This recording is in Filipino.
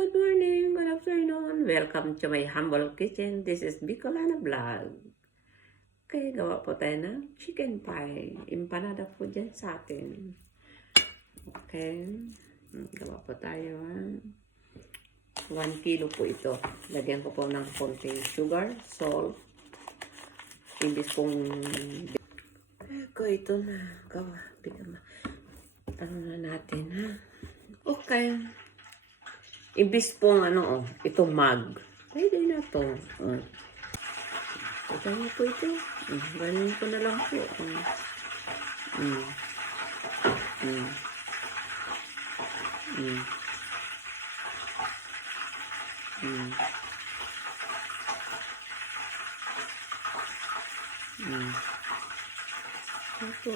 good morning, good afternoon. Welcome to my humble kitchen. This is Bicolana Vlog. Okay, gawa po tayo ng chicken pie. Empanada po dyan sa atin. Okay, gawa po tayo. 1 kilo po ito. Lagyan ko po ng konting sugar, salt. Imbis pong... Okay, ito na. Gawa. Ano na natin, ha? Okay. Imbis pong ito mug. Pwede na to. Ito na po ito. Ganyan ko na lang po. Ito.